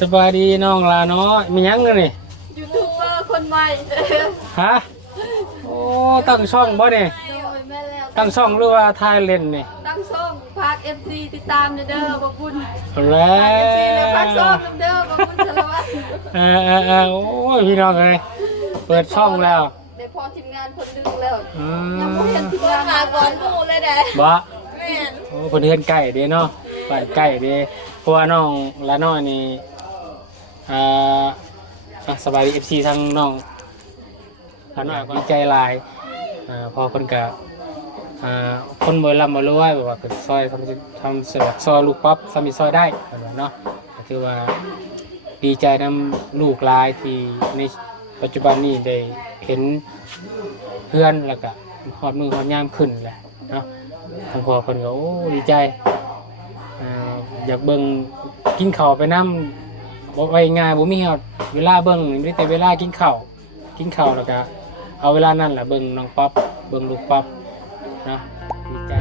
สบายดีน้องลาเนาะมียังกันนี่ยูทูบเบอร์คนใหม่ฮะโอ้ตั้งช่องบ่เนี่ยตั้งช่องหรือว่าทายเล่นนี่ตั้งช่องพากเอฟซีติดตามเด้อขอบคุณแล้วเอฟซีเลยพากช่องเด้อขอบคุณสารวัตรโอ้ยพี่น้องเลยเปิดช่องแล้วเดี๋ยวพอทีมงานคนดึงแล้วยังไม่เห็นทีมงานมาก่อนหมู่เลยเด้บ่แม่นโอ้คนเฮือนใกล้เด้เนาะบ้านใกล้เด้เพราะว่าน้องละน้อยนี่สบายดี FC ทั้งน้องละน้อยก็ดีใจหลายพอคนกะคนบ่ร่ำบ่รวยแบบว่าก็ซอยทำสะดวกซอยลูกปั๊บสามีซอยได้เนาะก็ถือว่าดีใจนำลูกหลายที่ในปัจจุบันนี้ได้เห็นเพื่อนแล้วก็ฮอดมือฮอดยามขึ้นแหละเนาะทางพ่อเพิ่นก็โอ้ดีใจอยากเบิ่งกินข้าวไปนำบ่ไว้ง่ายบ่มีฮอดเวลาเบิ่งมีแต่เวลากินข้าวแล้วก็เอาเวลานั้นล่ะเบิ่งน้องป๊อปเบิ่งลูกป๊อปนะดีใจ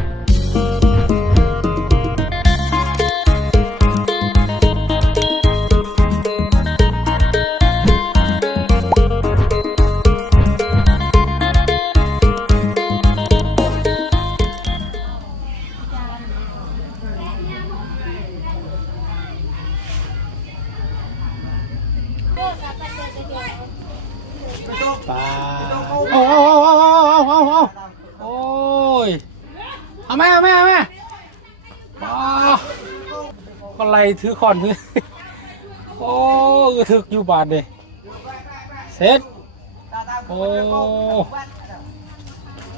ป้าโอ้ยเอาแม่ป้าอะไรถือคอนถือโอ้ถึกอยู่บาทเลยเสร็จโอ้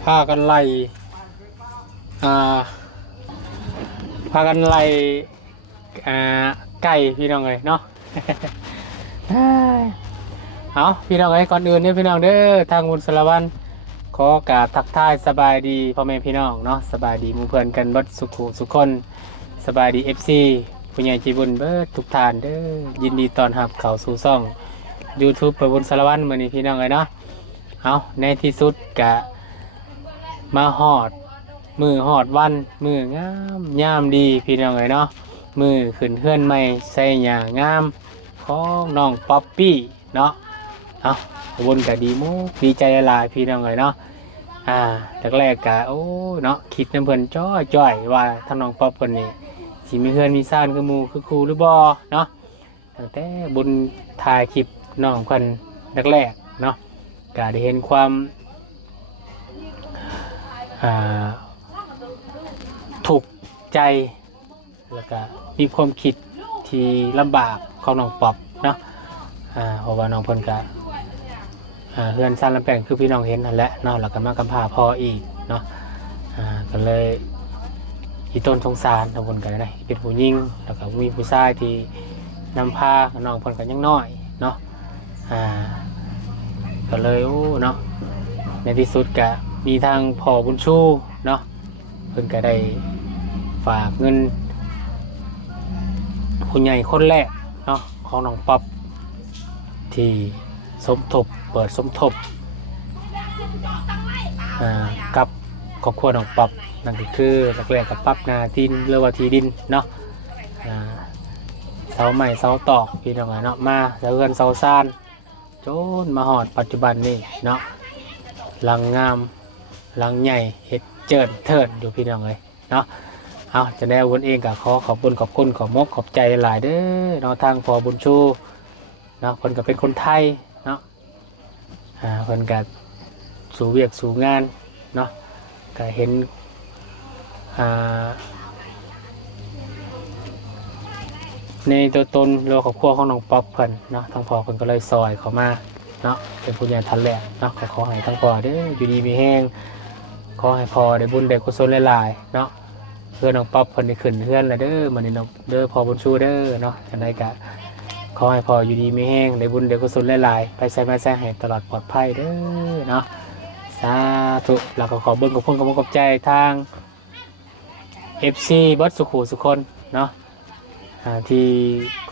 พากันไล่พากันไล่ไก่พี่น้องเลยเนาะเอาพี่น้องก่อนอื่นเนี่ยพี่น้องเด้อทางบุญสารวัตรขอกราบทักทายสบายดีพ่อแม่พี่น้องเนาะสบายดีหมู่เพื่อนกันเบิดสุขคนสบายดี FC ผู้ใหญ่ใจบุญเบิดทุกท่านเด้อยินดีต้อนรับเข้าสู่ช่อง YouTube ประบุญสารวัตรมื้อนี้พี่น้องเนาะเอาในที่สุดกะมาฮอดมือฮอดวันมืองามยามดีพี่น้องเนาะมือขึ้นเฮือนใหม่ใส่หญ้างามของน้องป๊อปปี้เนาะเอาวนกะดีมุกดีใจหลายพี่น้องเลยเนาะแรกกะโอ้เนาะคิดน้ำเพิ่นจ้อยว่าท่านน้องป๊อปคนนี้สิมีเพื่อนมีซ่านคือหมู่คือครูหรือบ่เนาะตั้งแต่บุญถ่ายคลิปน้องเพิ่นแรกเนาะกะได้เห็นความถูกใจแล้วก็มีความคิดที่ลำบากของน้องป๊อปเนาะเพราะว่าน้องเพิ่นกะเฮือนซ่านลำแปงคือพี่น้องเห็นนั่นแหละเนาะแล้วก็มากำพร้าพ่ออีกเนาะก็เลยอีต้นสงสารน้องเพิ่นก็ได้เป็นผู้หญิงแล้วก็มีผู้ชายที่นำพาน้องเพิ่นก็ยังน้อยเนาะก็เลยโอ้เนาะในที่สุดก็มีทางพ่อบุญชูเนาะเพิ่นก็ได้ฝากเงินผู้ใหญ่คนแรกเนาะของน้องป๊อปที่สมทบเปิดสมทบกับครอบครัวน้องป๊อปนั่นก็คือแรกๆกับปั๊บนาที่เรียกว่าที่ดินเนาะเสาใหม่เสาตอกพี่น้องเนาะมาแล้วเงินเสาซ่านจนมาหอดปัจจุบันนี่เนาะหลังงามหลังใหญ่เห็ดเจิดเทิดอยู่พี่น้องเลยเนาะเอาจะได้วนเองกับขอบคุณขอบใจหลายเด้อเนาะทางพอบุญชูเนาะคนก็เป็นคนไทยเนาะคนก็สู่เวียกสู่งานเนาะก็เห็นในตัวตนโลกครอบครัวของน้องป๊อปเพิ่นเนาะทางพ่อเพิ่นก็เลยซอยเขามาเนาะเป็นผู้ใหญ่ทันแหละเนาะขอให้ทั้งพ่อเด้ออยู่ดีมีแห้งขอให้พ่อได้บุญได้กุศลหลายๆเนาะเพื่อน้องป๊อปเพิ่นได้ขึ้นเฮือนแล้วเด้อมื้อนี้เด้อพ่อบุญชูเด้อเนาะจังได๋ก็ขอให้พ่ออยู่ดีมีแห้งได้บุญได้กุศลหลายๆไปใส่มาใส่ให้ตลอดปลอดภัยเด้อเนาะสาธุแล้วก็ขอเบิ่งขอบคุณขอบใจทาง FC เบิดสุคนเนาะที่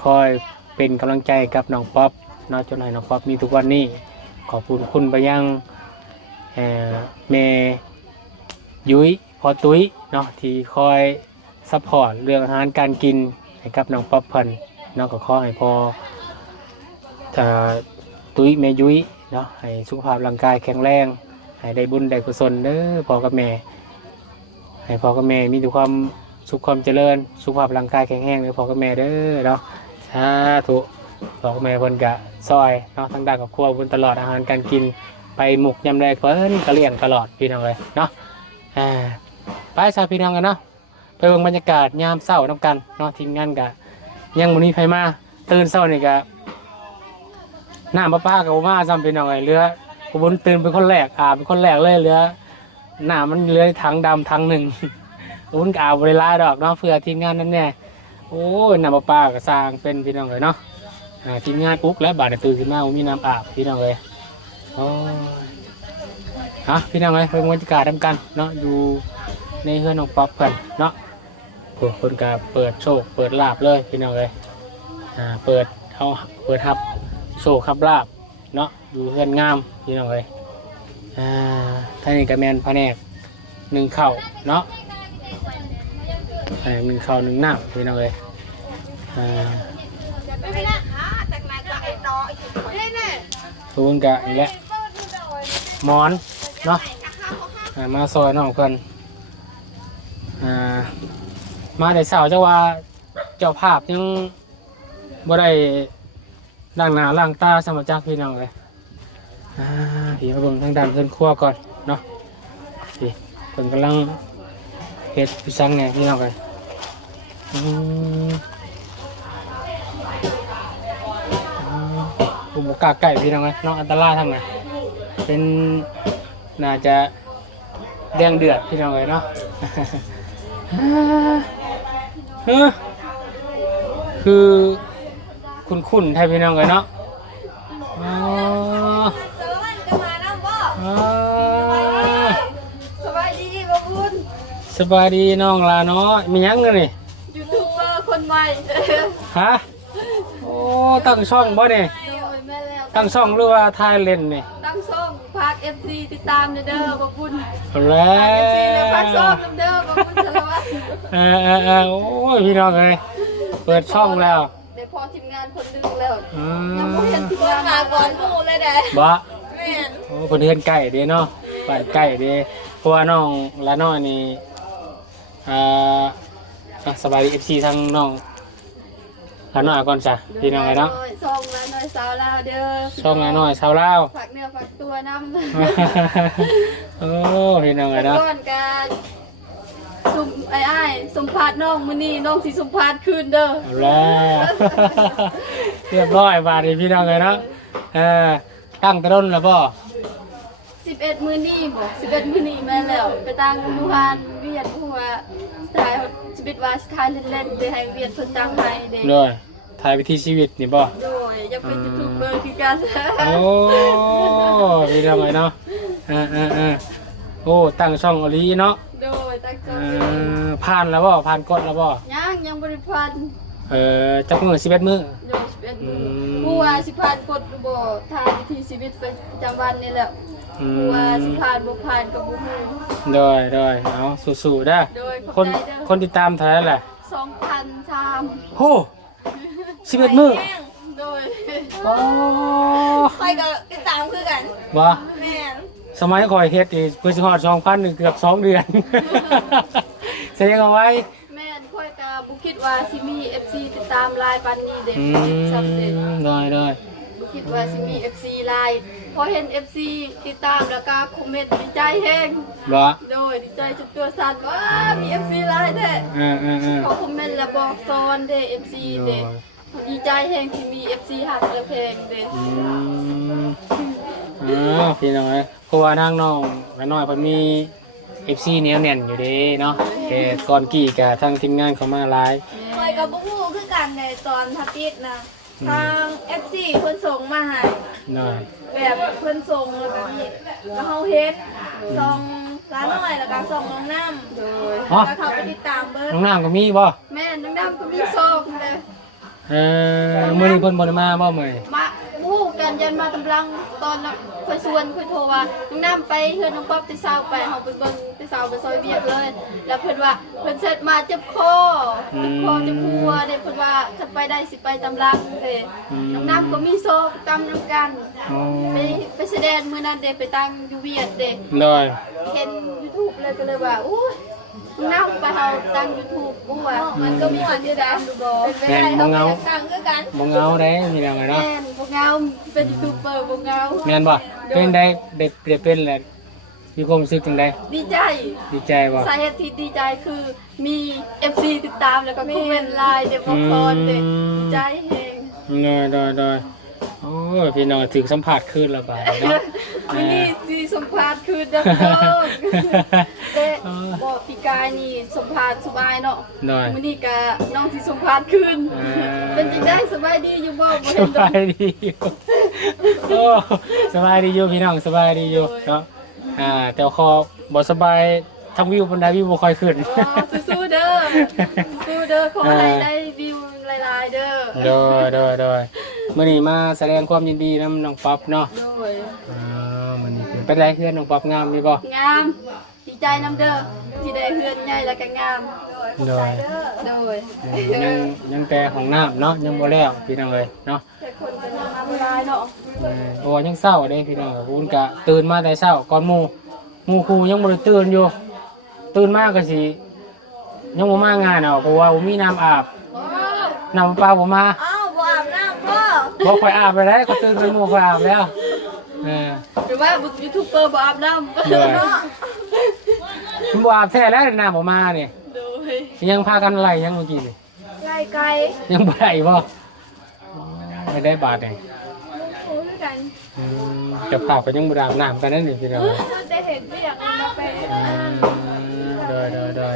คอยเป็นกำลังใจกับน้องป๊อปเนาะจนให้น้องป๊อปมีทุกวันนี้ขอบคุณไปยังแม่ยุ้ยพอตุ้ยเนาะที่คอยซัพพอร์ตเรื่องอาหารการกินให้กับน้องป๊อปเพิ่น เนาะก็ขอให้พ่อตุ้ยแม่ยุ้ยเนาะให้สุขภาพร่างกายแข็งแรงให้ได้บุญได้กุศลเด้อพ่อกับแม่ให้พ่อกับแม่มีแต่ความสุขความเจริญสุขภาพร่างกายแข็งแรงเด้อพ่อกับแม่เด้อเนาะสาธุพ่อกับแม่เพิ่นก็ซอยเนาะทางด้านครอบครัวเพิ่นตลอดอาหารการกินไปหมกยำแรกเพิ่นก็เลี้ยงตลอดพี่น้องเลยเนาะไปชาวพี่น้องกันเนาะไปเบิ่งบรรยากาศยามเช้านํกันเนาะทีมงานก็ยังบ่มีไผมาตื่นเช้านี่ก็น้ำประปากับมาซ้ำพี่น้องเลยเรือผู้บุญตื่นเป็นคนแรกอาบเป็นคนแรกเลยเรือน้ำมันเรือถังดำถังหนึ่งผู้บุญก็อาบบริลาดอกเนาะเพื่อทีมงานนั่นแน่โอ้ยน้ำประปาก็สร้างเป็นพี่น้องเลยเนาะทีมงานปุ๊กแล้วบาดตื่นขึ้นมามีน้ำอาบพี่น้องเลยโอ้ยพี่น้องเลยเป็นบรรยากาศทำกันเนาะอยู่ในเฮือนของป๊อปกันเนาะคนก็เปิดโชคเปิดลาบเลยพี่น้องเลยเปิดฮับโชคขับลาบเนาะอยู่เฮือนงามพี่น้องเลยท่านนี้ก็แมนพะแนกหนึ่งเข่าเนาะหนึ่งเข่าหนึ่งหน้าพี่น้องเลยทุนกะอีกแล้วหมอนเนาะมาซอยน้องกันมาแต่เสาร์จะว่าเจ้าภาพยังบ่ได้ล้างหน้าล้างตาสมัครจักพี่น้องเลยพี่มาเบิ่งทางด้านเพื่อนครัวก่อนเนาะพี่เพิ่นกำลังเฮ็ดพิซซ่าไงพี่น้องเลยบุกกาไก่พี่น้องเลยน้องอันตรายทั้งนั้นเป็นน่าจะแดงเดือดพี่น้องเลยเนาะคือคุ้นๆไทยพี่น้องเลยเนาะสบายดีบ่บุญ สบายดีน้องลาเนาะมียังกันนี่ ยูทูบเบอร์คนใหม่ ฮะโอ้ตั้งช่องบ่เนี่ยตั้งช่องหรือว่าทายเล่นนี่ ตั้งช่องพาก FC ติดตามเด้อบ่บุญ แล้ว FC แล้วพากช่องเด้อบ่บุญสารวัตร โอ้ยพี่น้องเลยเปิดช่องแล้ว ได้พอทีมงานคนดึงแล้วยังบ่เห็นทีมงานมาก่อนหมู่เลยเด้ บ่ แม่น โอ้คนเฮือนไก่เด้เนาะไปไก่เด้เพราะว่าน้องละน้อยนี่สบายดี FC ทั้งน้องละน้อยก่อนจ้ะพี่น้องเลยเนาะ ช่องละน้อยสาวลาวเด้อ ช่องละน้อยชาวลาว ฝากเนื้อฝากตัวนำ โอ้พี่น้องเลยเนาะ ก่อนการสุมไอ้สมภาษณ์น้องมื้อนี้น้องสิสมภาษณ์คืนเด้อ เอาแล้วเรียบร้อยบาดนี้พี่น้องเลยเนาะตั้งแต่ต้นแล้วบ่11มื้อนี้บ่11มื้อนี้แม่แล้วไปตั้งมูฮานเวียดหัวสไตล์11ว่าสไตล์เล่นๆได้ให้เวียดเพิ่นตั้งให้เด้ ด้วยถ่ายวิถีชีวิตนี่บ่ โดยอยากเป็นยูทูบเบอร์คือกัน โอ้พี่น้องเลยเนาะโอ้ตั้งช่องอลีเนาะ โดยตั้งใจ ผ่านแล้วบ่ผ่านกดแล้วบ่ ยังบ่ได้พัน จักมือ11มื้อ โดย11มื้อผู้ว่าสิผ่านกฎหรือบ่ทางวิถีชีวิตประจำวันนี่แหละผู้ว่าสิผ่านบ่ผ่านก็บ่ฮู้ ด้วยเอาสู้ๆเด้อ โดย คนติดตามเท่าไหร่ล่ะ 2,003 โห11มื้อ โดย โอ้ ค่อยก็ติดตามคือกัน บ่ แม่น สมัยก่อยเฮ็ดนี่เพิ่นสิฮอด 2,000 นี่เกือบ2 เดือน แสดงเอาไว้ แม่นค่อยก็บ่คิดว่าสิมี FC ติดตามหลายปานนี้เด้สำเร็จ ได้ บ่คิดว่าสิมี FC หลายพอเห็น FC ติดตามแล้วก็คอมเมนต์ดีใจแฮง บ่ โดยดีใจจนตัวสั่นว่ามี FC หลายแท้ เขาคอมเมนต์แล้วบอกตอนเด้ FC เด้ดีใจแฮงที่มี FC หักและเพลงเด้ พี่น้องเอ้ยเพราะว่าทางน้องละน้อยเพิ่นมี FC เหนียวแน่นอยู่เด้เนาะแต่ก่อนกี้ก็ทางทีมงานเข้ามาหลาย คอยกับบุ้งคือกันในตอนทับติดนะทาง FC เพิ่นส่งมาให้ น้อย แบบเพิ่นส่งแล้วแบบนี้แล้วเฮาเฮ็ดส่งร้านน้อยแล้วก็ส่งน้องน้ำโดยแล้วเขาไปติดตามเบิ่ง น้องน้ำก็มีบ่ แม่น้องน้ำก็มีส่งเด้ มื้อนี้เพิ่นบ่ได้มาบ่มื้อนี้ มาบู้ก กันยันมาตำลังตอนนั้นค่อยชวนค่อยโทรว่าน้องน้ำไปเฮือนน้องป๊อปไปเศร้าไปเฮาไปเบิ่งไปเศร้าไปซอยเบียดเลย แล้วเพิ่นว่าเพิ่นเสร็จมาเจ็บคอเจ็บคอเจ็บหัวเด้เพิ่นว่าคันไปได้สิไปตำลังเด้น้องน้ำก็มีโซตำนํกันไปแสดงมื้อนั้นเด้ไปตั้งอยู่เวียดเด้ โดย เห็น YouTube เลยก็เลยว่าอู้น้ำไปเฮาตั้ง YouTube อู้ว่ามันก็มีคนที่ได้ดูบ่เป็นไปได้เฮาตั้งคือกัน บ่เงาได้พี่น้องเนาะ แม่นบ่เงาเป็นยูทูบเบอร์บ่เงา แม่นบ่เป็นได้เด็ดเป็นแหละมีความรู้สึกจังได๋ ดีใจ ดีใจบ่ สาเหตุที่ดีใจคือมี FC ติดตามแล้วก็คอมเมนต์ไลน์เด็กบอกพรเด็กดีใจแฮง โดยโอ้ยพี่น้องถึงสัมผัสขึ้นแล้วบ่าเนาะ วันนี้ที่สัมภาษณ์คือดับเบิลเด็บอกพี่กายนี่สัมภาษณ์สบายเนาะ โดย มื้อนี้ก็น้องที่สัมภาษณ์ขึ้นเป็นจังได๋สบายดีอยู่บ่บ่ ส เห็นดอบ าก ยดีอยู่โอ้สบายดีอยู่พี่น้องสบายดีอยู่เนาะแต่คอบ่สบายทั้งวิวปานใดวิวบ่ค่อยขึ้น สู้ๆเด้อสู้เด้อขอให้ได้วิวหลายๆเด้อ โดยมื้อนี้มาแสดงความยินดีนำน้องป๊อปเนาะ โดย มื้อนี้เป็นไรเพื่อนน้องป๊อปงามมีบ่ งามดีใจน้ำเด้อที่ได้เฮือนใหญ่แล้วก็งาม โดย โดย ยังแต่ของน้ำเนาะยังบ่แล้วพี่น้องเอ้ยเนาะ แต่คนก็ยังมาบ่ได้เนาะ โอ้ยังเศร้าเด้พี่น้องวุ้นกะตื่นมาแต่เช้าก่อนหมู่ครูยังบ่ได้ตื่นอยู่ตื่นมาก็สิยังบ่มางานเอาเพราะว่าบ่มีน้ำอาบน้ำประปาบ่มา อ้าวบ่อาบน้ำบ่ บ่ค่อยอาบไปได้ก็ตื่นเป็นหมู่ค่อยอาบแล้วอ หรือว่ายูทูบเบอร์บ่อาบน้ำ โดย เนาะ มันบ่อาบแท้แล้วน้ำบ่มานี่ โดย ยังพากันไล่ยังเมื่อกี้นี่ ไกลไกล ยังบ่ได้บ่ไม่ได้บาทนี่ โอ้ยกัน จะพาไปยังบ่ได้อาบน้ำกันนั่นนี่พี่น้อง ได้เห็นเรียกมาไป โดย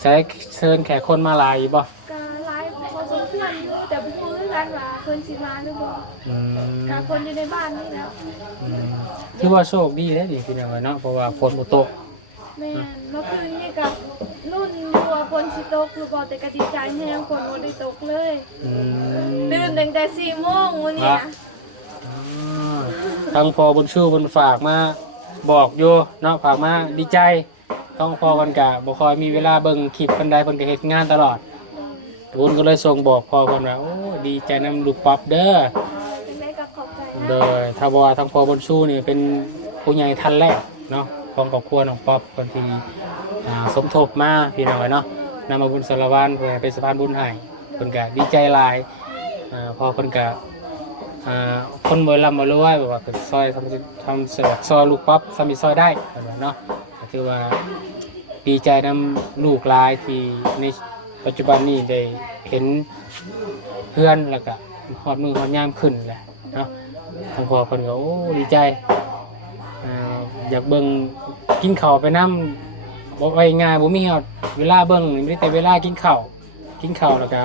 ใช้เชิญแขกคนมาหลายบ่ ก็ไลฟ์พอสมควรอยู่แต่บ่รู้คือกันว่าเพิ่นสิมาหรือบ่ก็คนอยู่ในบ้านนี่แล้ว คือว่าโชคดีได้ดิพี่น้องเนาะเพราะว่าฝนบ่ตก แม่นเมื่อคืนนี่กับรุ่นรัวฝนสิตกหรือบ่แต่ก็ดีใจแฮงฝนบ่ได้ตกเลยตื่นตั้งแต่4 โมงมื้อนี้นะ ทางพอบุญชูบุญฝากมาบอกอยู่เนาะฝากมาดีใจต้องพอกันกะบ่ค่อยมีเวลาเบิ่งคลิปปานใดเพิ่นก็เฮ็ดงานตลอดบุญก็เลยส่งบอกพ่อเพิ่นว่าโอ้ดีใจนำลูกป๊อปเด้อ จังได๋ก็ขอบใจนะ โดยถ้าว่าทางพอบุญชูนี่เป็นผู้ใหญ่ท่านแรกเนาะของครอบครัวน้องป๊อปคนที่สมทบมาพี่น้องเนาะนำมาบุญสารวัตรเพื่อเป็นสะพานบุญให้เพิ่นก็ดีใจหลายพอเพิ่นก็คนบ่ร่ำบ่รวยแบบว่าก็ซอยทำสลักซอยลูกป๊อปสามีซอยได้เนาะก็ถือว่าดีใจนำลูกหลายที่ในปัจจุบันนี้ได้เห็นเพื่อนแล้วก็ฮอดมือฮอดยามขึ้นแหละเนาะทางพ่อเพิ่นก็โอ้ดีใจอยากเบิ่งกินข้าวไปนำบ่ไว้ง่ายบ่มีฮอดเวลาเบิ่งนี่มีแต่เวลากินข้าวแล้วก็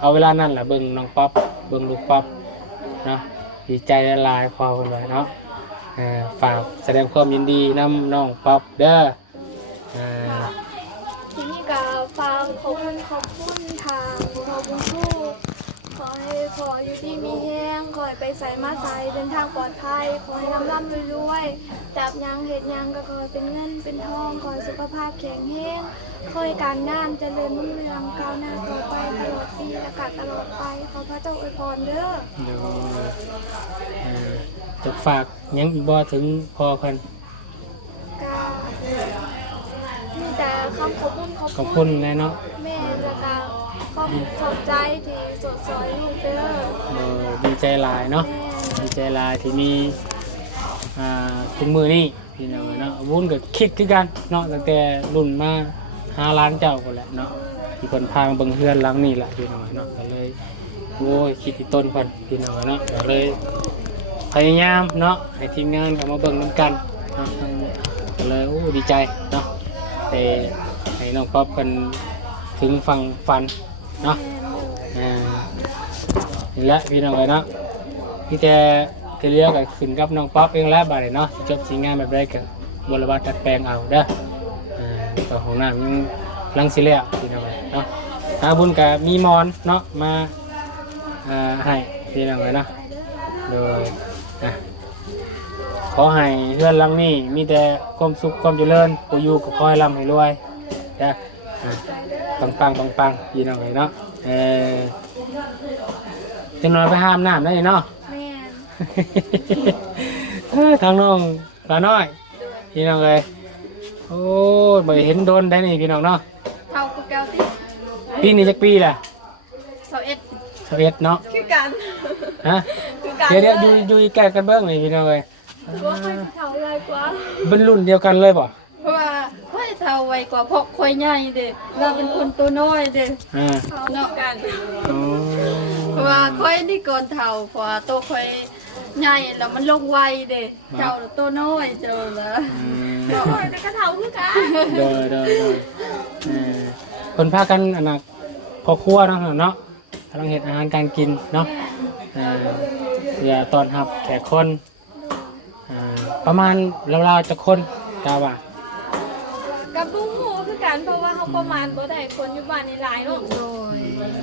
เอาเวลานั้นล่ะเบิ่งน้องป๊อปเบิ่งลูกป๊อปเนาะดีใจหลายพอเพิ่นว่าเนาะฝากแสดงความยินดีนำน้องป๊อปเด้อ ทีนี้ก็ฟังขอบคุณทางพอบุญชูขอให้พออยู่ดีมีแห้งขอให้ไปใส่มาใส่เดินทางปลอดภัยขอให้ร่ำรวยจับยังเห็ดยังก็ขอให้เป็นเงินเป็นทองขอให้สุขภาพแข็งแรงขอให้การงานเจริญรุ่งเรืองก้าวหน้าต่อไปตลอดปีและกาตลอดไปขอพระเจ้าอวยพรเด้อ จะฝากยังอีกบ่ถึงพ่อเพิ่น ก็มีแต่คำขอบคุณ ขอบคุณแน่เนาะ แม่และก็ขอบใจที่สดสอยลูกเด้อ ดีใจหลายเนาะ แม่ ดีใจหลายที่มีถึงมือนี่พี่น้องเนาะวุ้นก็คิดคือกันเนาะตั้งแต่รุ่นมา5 ล้านเจ้าก็แหละเนาะที่เพิ่นพามาเบิ่งเฮือนหลังนี่แหละพี่น้องเนาะก็เลยโอ้ยคิดที่ต้นเพิ่นพี่น้องเนาะก็เลยพยายามเนาะให้ทีมงานเข้ามาเบิ่งนำกันเนาะก็เลยโอ้ดีใจเนาะแต่ให้น้องป๊อปเพิ่นถึงฝั่งฝันเนาะนี่แหละพี่น้องเนาะพี่แต่ที่เหลือก็ขึ้นกับน้องป๊อปเองแล้วบาดนี้เนาะสิจบสิงานแบบใดก็บรวัตดัดแปลงเอาเด้อต่อของน้ำยังลังสิแล้วพี่น้องเนาะบุญก็มีมอนเนาะมาให้ พี่น้องเลยเนาะโดยนะขอให้เพื่อนหลังนี้มีแต่ความสุขความเจริญผู้อยู่ก็ขอให้ร่ำให้รวยนะปังพี่น้องเลยเนาะจะนอนไปห้ามน้ำได้เนาะ แม่น ทางน้องปลาน้อยพี่น้องเลยโอ้ยบ่เห็นโดนได้นี่พี่น้องเนาะ เท่ากับแก้วติ ปีนี้จักปีแหละ 21 เนาะ คือกัน ฮะ คือกัน เดี๋ยวอยู่ใกล้กันเบิ้งนี่พี่น้องเลย ถือว่าค่อยเท่าไรกว่า เป็นรุ่นเดียวกันเลยป่ะ เพราะว่าค่อยเท่าไวกว่าพกค่อยใหญ่เด้เราเป็นคนตัวน้อยเด้ เท่าเนาะกัน อ๋อ เพราะว่าค่อยนี่ก่อนเท่าเพราะว่าตัวค่อยใหญ่แล้วมันลงไวเด้เจ้าตัวน้อยเจ้าละ โอ้ยแต่ก็เท่าคือกัน เด้อคนพากันอันน่ะพอครัวเนาะเนาะกำลังเห็ดอาหารการกินเนาะอย่าตอนรับแขกคนประมาณราวๆจะคนกาว่า กับบุ้งหมูคือกันเพราะว่าเขาประมาณบ่ได้คนอยู่บ้านในหลายเนาะ โดย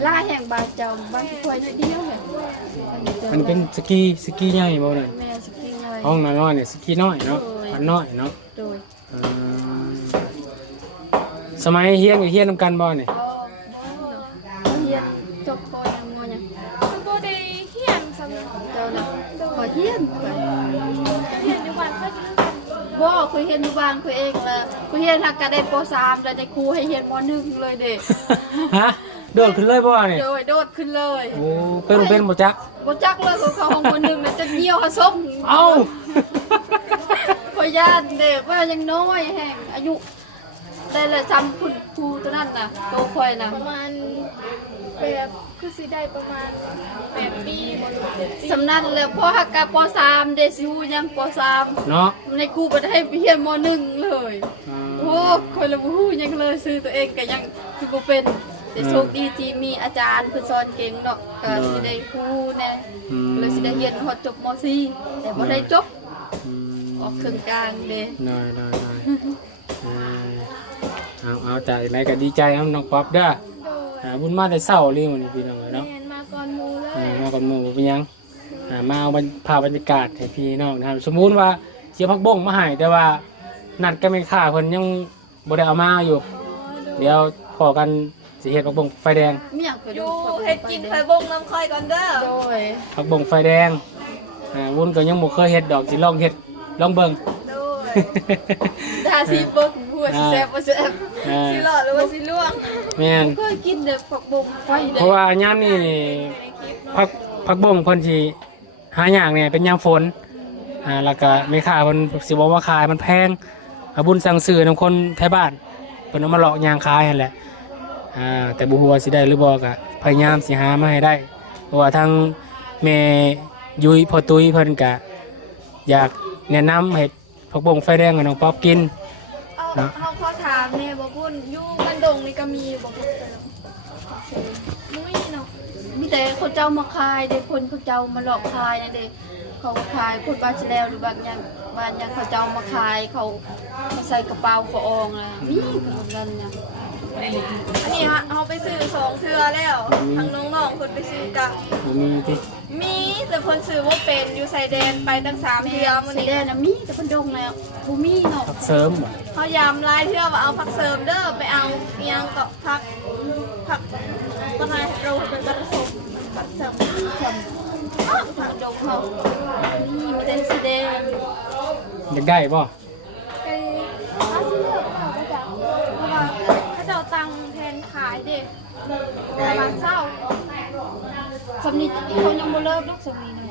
ล่าแห่งบาเจ้าบางค่อยน้อยเดียวเนี่ย มันเป็นสกีใหญ่บ่เนี่ย แม่สกินเลย ห้องน้อยเนี่ยสกีน้อยเนาะพันน้อยเนาะ โดย สมัยเฮียนนำกันบ่เนี่ย เฮียนจบปอยังมอยัง มันบ่ได้เฮียนสำหรับ เจ้าน่ะขอเฮียนไป เฮียนอยู่บ้านก็คือ บ่คุยเฮียนอยู่บ้านคุยเองละคุยเฮียนหักก็ได้ป .3 แล้วได้ครูให้เฮียนม .1 เลยเด้ ฮะโดดขึ้นเลยบ่เนี่ย โดยโดดขึ้นเลย โอ้เป็นบ่จัก บ่จักเลยเขาเข้าห้องม .1 แล้วจะเหี่ยวหาซบ เอ้า พยานเด็กว่ายังน้อยแห่งอายุแต่ละจำคุณครูตัวนั้นน่ะโตค่อยน่ะ ประมาณแบบคือสิได้ประมาณ8 ปีบ่ถึง7 ปี สำนักแล้วพอหักกับป .3 เดซิฮูยังป .3 เนาะ ในครูบ่ได้ให้ไปเรียนม .1 เลยโอ้ค่อยละบ่ฮู้ยังเลยซื้อตัวเองก็ยังคือบ่เป็นแต่โชคดีที่มีอาจารย์เพิ่นสอนเก่งเนาะก็สิได้ครูแน่เลยสิได้เรียนฮอดจบม .4 แต่บ่ได้จบออกครึ่งกลางเด้ ได้เอาจากไหนก็ดีใจน้องป๊อปเด้อ โดย บุญมาแต่เศร้าเลยวันนี้พี่น้องเนาะ แม่นมาก่อนหมู่เลย มาก่อนหมู่เป็นยังมาเอาภาพบรรยากาศให้พี่น้องนะครับสมมุติว่าเสียพักบ้งมาให้แต่ว่านัดก็ไม่ค่าเพิ่นยังบ่ได้เอามาอยู่ เดี๋ยวพอกันสิเฮ็ดพักบ้งไฟแดง ไม่อยากไป อ ดู ยู่เฮ็ดกินไฟบงน้ำค่อยก่อนเด้อ โดย พักบ้งไฟแดงวุ้นก็ยังบ่เคยเฮ็ดดอกสิลองเฮ็ดลองเบิ่ง โดย ดาซีเบิกหัวสิแซ่บบ่แซ่บ สิหลอดหรือว่าสิล่วง แม่น เคยกินเด้อผักบงไฟ เพ เด้ ราะว่ายามนี้นี่พักบ้งเพิ่นสิหาหยังเนี่ยเป็นยามฝนแล้วก็ไม่ค่าเพิ่นสิบอกว่าขายมันแพงบุญสั่งซื้อนำคนไทยบ้านเพิ่นเอามาหลอกยางขายนั่นแหละแต่บ่ฮู้ว่าสิได้หรือบ่ก็พยายามสิหามาให้ได้เพราะว่าทางแม่ยุ้ยพ่อตุ้ยเพิ่นก็อยากแนะนำให้ผักบงไฟแดงให้น้องป๊อปกิน เอาเขาขอถามแน่บ่พุ่นอยู่บ้านดงนี่ก็มีบ่พุ่นเสริมมุ้ยเนาะ มีแต่เขาเจ้ามาขายเด้คนเขาเจ้ามาหลอกขายนะเด้เขาขายคนบ้านสิแล้วหรือบางอย่างบ้านอย่างเขาเจ้ามาขายเขาใส่กระเป๋าเขาอองล่ะมีคนนั้นเนี่ย อันนี้ฮะเอาไปซื้อ2เทื่อแล้วทางน้องๆเพิ่นไปซื้อกะ บ่มีติ มีแต่เพิ่นซื้อบ่เป็นอยู่ไสแดนไปตั้ง3เทื่อมื้อ สี นี้ แดงน่ะมีแต่คนดงแล้วบ่มีเนาะ ผักเสริมบ่ เขายามหลายเทื่อว่าเอาผักเสริมเด้อไปเอาเอียงก็ผักก็นายเราเป็นผสมผักเสริม คนดงเขามีมีแต่สีแดง อยากได้บ่ ไปเอาซื้อเขาก็จะเพราะว่าเขาจะเอาตังค์แทนขายเด็กประมาณเศร้า สำนีเขายังบ่เลิกดอกสำนีนะ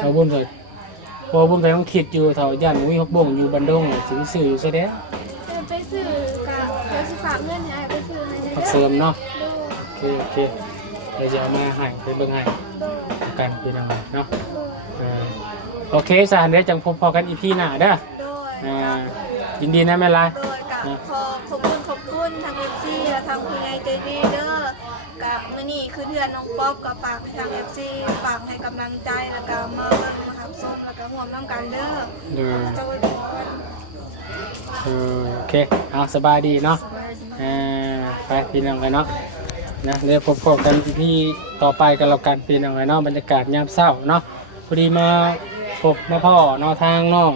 เขาบุญก็พอบุญก็ต้องคิดอยู่เท่าย่านมีผักบงอยู่บันดงสิไปซื้ออยู่ซะแด้ ไปซื้อกะเดี๋ยวสิฝากเงินให้ไปซื้อให้ ผักเสริมเนาะ ดู โอเคเดี๋ยวจะเอามาให้ไปเบิ่งให้ ดู กันพี่น้องเนาะ ดู โอเคสานเดี๋ยวจังพอกันอีพีหน้าเด้อ ดู ยินดีนะแม่ลา โดยกับขอบคุณทางเอฟซีและทางคุณยายใจดีเด้อกับมื้อนี้คือเดือนน้องป๊อปกับฝากทางเอฟซีฝากให้กำลังใจแล้วก็มาเบิ่งมาหับส้มแล้วก็ห่วมน้ำกันเด้อจะไว้พร โอเคเอาสบายดีเนาะไปพี่น้องกันเนาะ นะเดี๋ยวพบกันที่ต่อไปกันแล้วกันพี่น้องเนาะบรรยากาศยามเช้าเนาะพอดีมาพบมาพ่อเนาะทางน้อง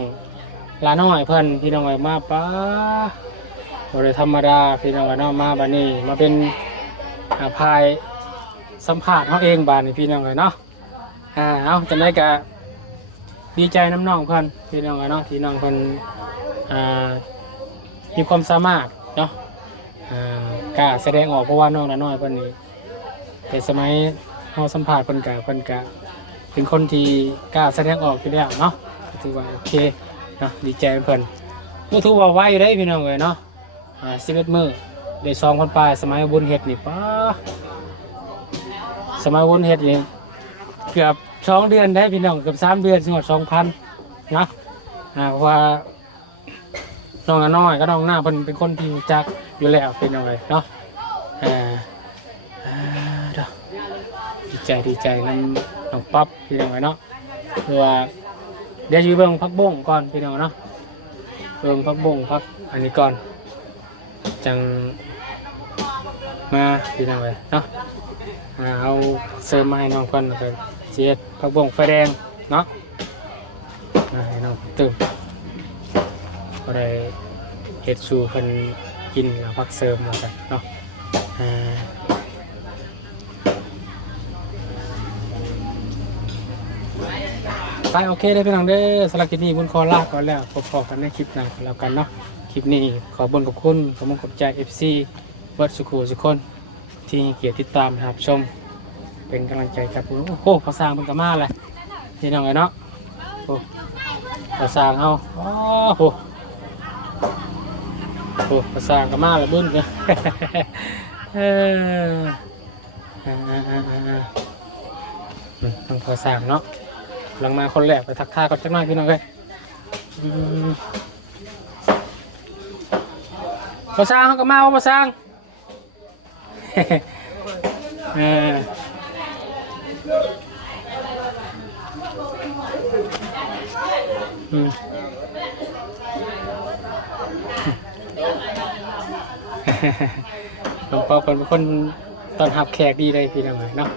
ลาน้อยเพื่อนพี่น้องมาป้าโดยธรรมดาพี่น้องเนาะมาบ้านนี้มาเป็นภายสัมภาษณ์เขาเองบ้านนี้พี่น้องเนาะเอาจะได้กะดีใจน้ำน้องเพื่อนพี่น้องเนาะที่น้องเพื่อนมีความสามารถเนาะกล้าแสดงออกเพราะว่าน้องลาน้อยเพื่อนนี้แต่สมัยเราสัมภาษณ์เพื่อนกะเป็นคนที่กล้าแสดงออกอยู่แล้วเนาะถือว่าโอเคเนาะดีใจเพื่อนเมื่อทุกว่าไว้ได้พี่น้องเลยเนาะ11 มื้อได้2,000 ปลายสมัยบุญเฮ็ดนี่ป้าสมัยบุญเฮ็ดนี่เกือบ2 เดือนได้พี่น้องเกือบ3 เดือนถึง2,000นะเพราะว่าน้องน้อยก็น้องหน้าเป็นคนที่รู้จักอยู่แล้วพี่น้องเลยเนาะดีใจนั่นน้องป๊อปพี่น้องเลยเนาะคือว่าเดี๋ยวจะเบิ่งพักบ้งก่อนพี่น้องเนาะเบิ่งพักบ้งพักอันนี้ก่อนจังมาพี่น้องเลยเนาะเอาเสริมมาให้น้องก่อนแล้วก็เสียดพักบ้งไฟแดงเนาะให้น้องตื่นก็ได้เฮ็ดสู่เพิ่นกินแล้วพักเสริมแล้วกันเนาะไปโอเคได้พี่น้องเด้อสำหรับคลิปนี้บุญขอลาก่อนแล้วพบกันในคลิปหน้าแล้วกันเนาะคลิปนี้ขอบุญขอบคุณขอบใจ FC เวิร์ดสุขุสุคนที่เกียรติติดตามนะครับชมเป็นกำลังใจกับผมโอ้โหพอสร้างเป็นกระมาเลยพี่น้องไงเนาะโอ้พอสร้างเอาโอ้โหพอสร้างกระมาเลยบุญเลยต้องพอสร้างเนาะหลังมาคนแรกไปทักทายกันสักหน่อยพี่น้องเลยพอสร้างเขาก็มาว่าพอสร้างหลวงพ่อเป็นคนตอนหับแขกดีเลยพี่น้องเลยเนาะ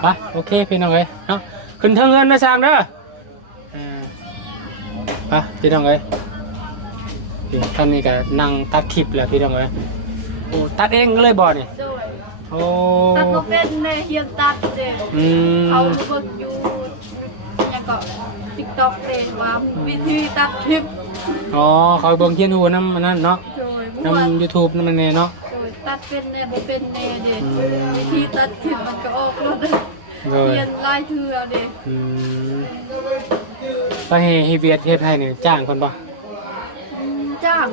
ไปโอเคพี่น้องเลยเนาะขึ้นเทิงเงินนะช่างเด้อไปพี่น้องเลยท่านนี้ก็นั่งตัดคลิปแหละพี่น้องเลยโอ้ตัดเองก็เลยบ่เนี่ยโอ้ตัดมาเป็นในเฮียนตัดเด้เขาเบิ่งอยู่ยังก็ TikTok เด้ว่าวิธีตัดคลิปอ๋อเขาเบิ่งเฮียนหูน้ำนั่นเนาะน้ำ YouTube นั่นมันเนาะตัดเป็นแน่บ่เป็นแน่เด้วิธีตัดคลิปมันก็ออกแล้วเด้เรียนลายเทื่อเด้ก็ให้เวียดเฮ็ดให้เนี่ยจ้างคนป่ะจ้าง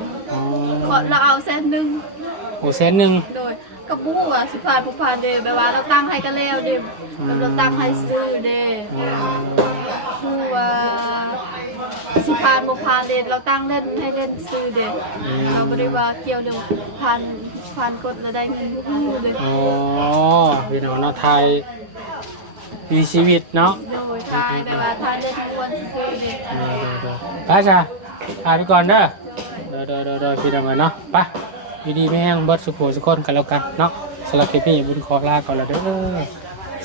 ขอเราเอา100,000โอ้100,000โดยกับบู้อ่ะสิผ่านบ่ผ่านเด้แบบว่าเราตั้งให้กันแล้วเด้เราตั้งให้ซื้อเด้บู้ว่าสิผ่านบ่ผ่านเด้เราตั้งเล่นให้เล่นซื้อเด้เราบ่ได้ว่าเกี่ยวเรื่องผ่านกดแล้วได้เงินบู้เลยอ๋อพี่น้องเนาะไทยมีชีวิตเนาะโดยทายแบบว่าทายเล่นทุกวันซื้อเด้ไปจ้ะไปก่อนเด้อพี่น้องเนาะไปดีๆไม่แห้งเบิดสุโขสุคนกันแล้วกันเนาะสำหรับคลิปนี้บุญขอลาก่อนแล้วเด้อ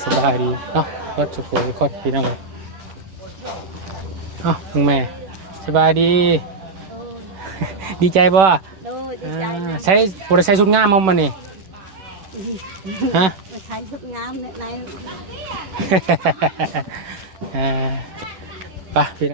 สบายดีเนาะเบิดสุโขสุคนพี่น้องคุณแม่สบายดีดีใจบ่ใช้ผู้ใช้ชุดงามมั้งมันนี่ฮะใช้ชุดงามในไปพี่